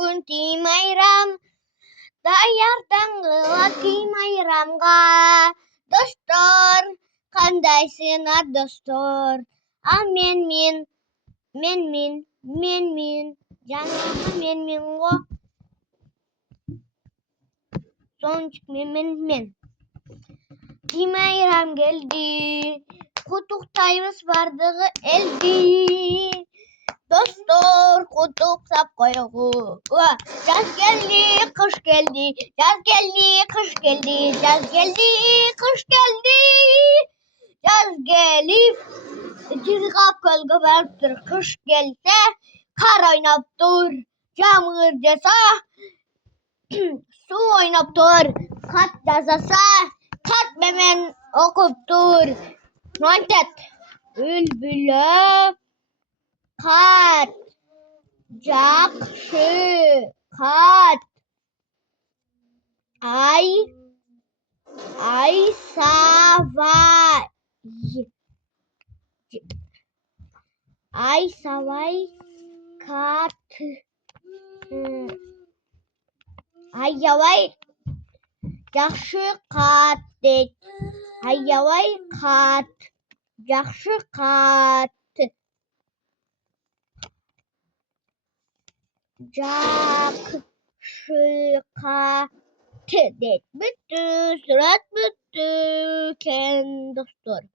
бүгін тимайрам. Даярдан тимайрамға. Достор, қандайсыңар достор? Мен. Жаңағы мен ғой. Сончик мен. Тимайрам келді. Құттықтаймыз бардығы әлді. Dostlar kutuksap koyuğa. Yaz geldi, kış geldi. Yaz geldi, kış geldi. Yaz geldi, kış geldi. Yaz gelip cırgap gölge veriptir. Kış gelse kar oynap dur. Yağmur yağsa su oynap dur. Kat yazasa kat memen okup dur. Nontet bülbülü kat, жақшы kat, савай кат, аябай жақшы кат дейді. Аябай кат, жақшы кат. Жақшы кат дейді. Бүтті, surat бүтті. Кен достор.